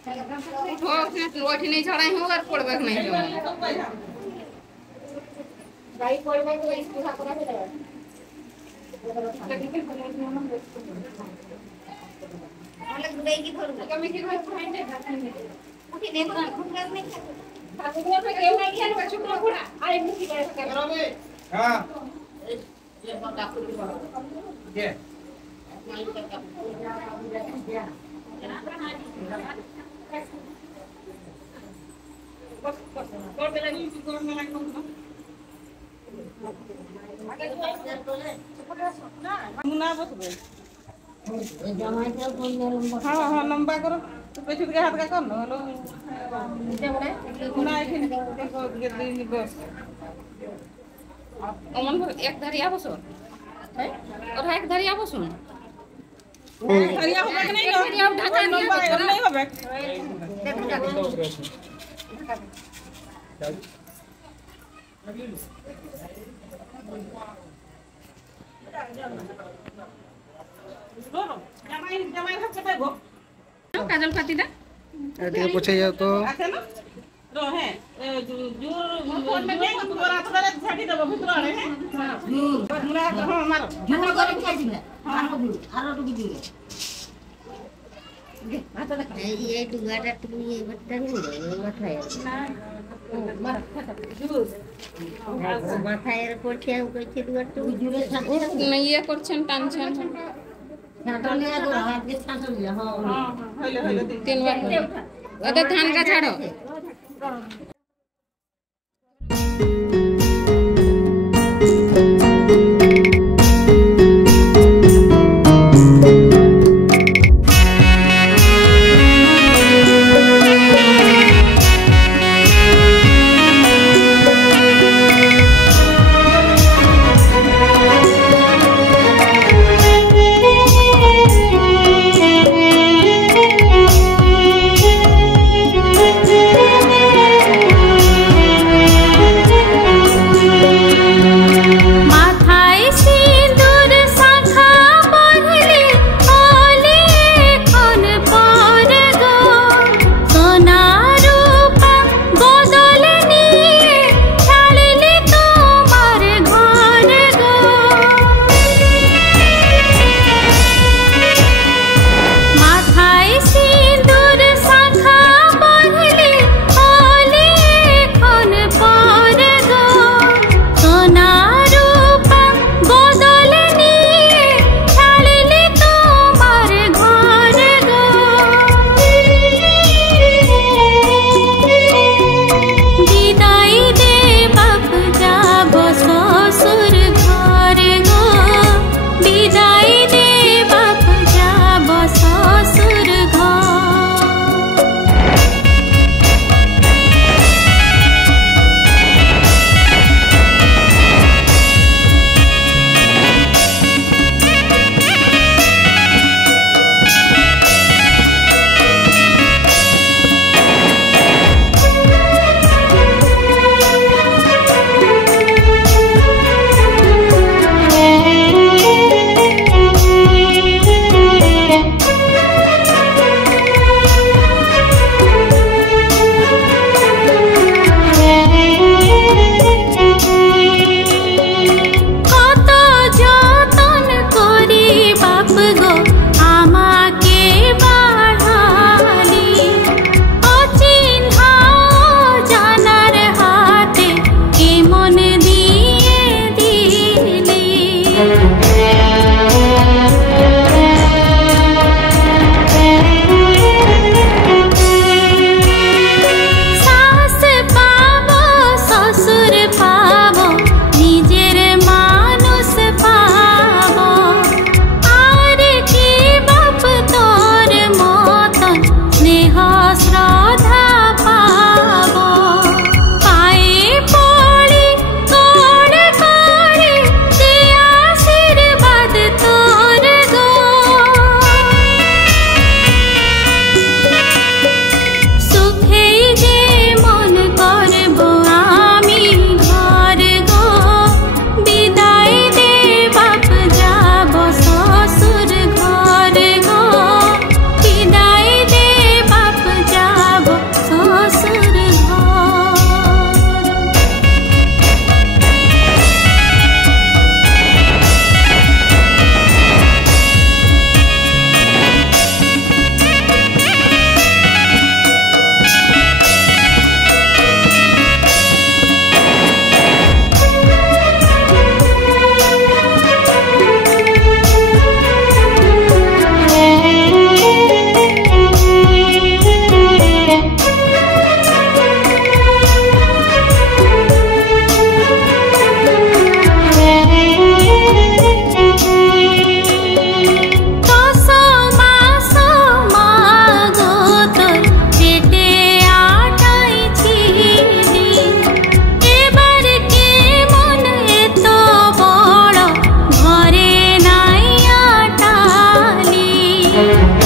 उठी नहीं छड़ा हूँ और पड़बे नहीं भाई पड़बे को स्कूल हाकरा के अलग बुदाई की धर कम की घर फाइंड है उठी दे तो खुद कर नहीं खाते घर पे गेम नहीं खेल बच्चों को घोड़ा आए मुखी कर करो बे हां ये बता खुद की ये कर दे लगी कर में लगी मुना बस बे हाँ हाँ लंबा करो तो पे छुट के हाथ का कर लो हेलो ना बस अमन एक धरिया बसो और एक धरिया बसो धरिया होबे नहीं धरिया ढका नहीं होबे काजल पातीटा एटे पूछे जाओ तो रहे फोन में नहीं तोरा तोरा झाड़ी देबो भितर रे हैं हमरा हां मारो झूठ करे खाइ दिले आरो टुकी दिले हाथ देख ये दुगाटा तू ये बटन माथाय ना मारो जूस माथाय कोठिया कइछि दुगाटा तू जुरे नहीं ये करछन टानछन छाटले आगो हाथ के छाटले हां हां होले तीन बार अदे धान का छाड़ो तो না।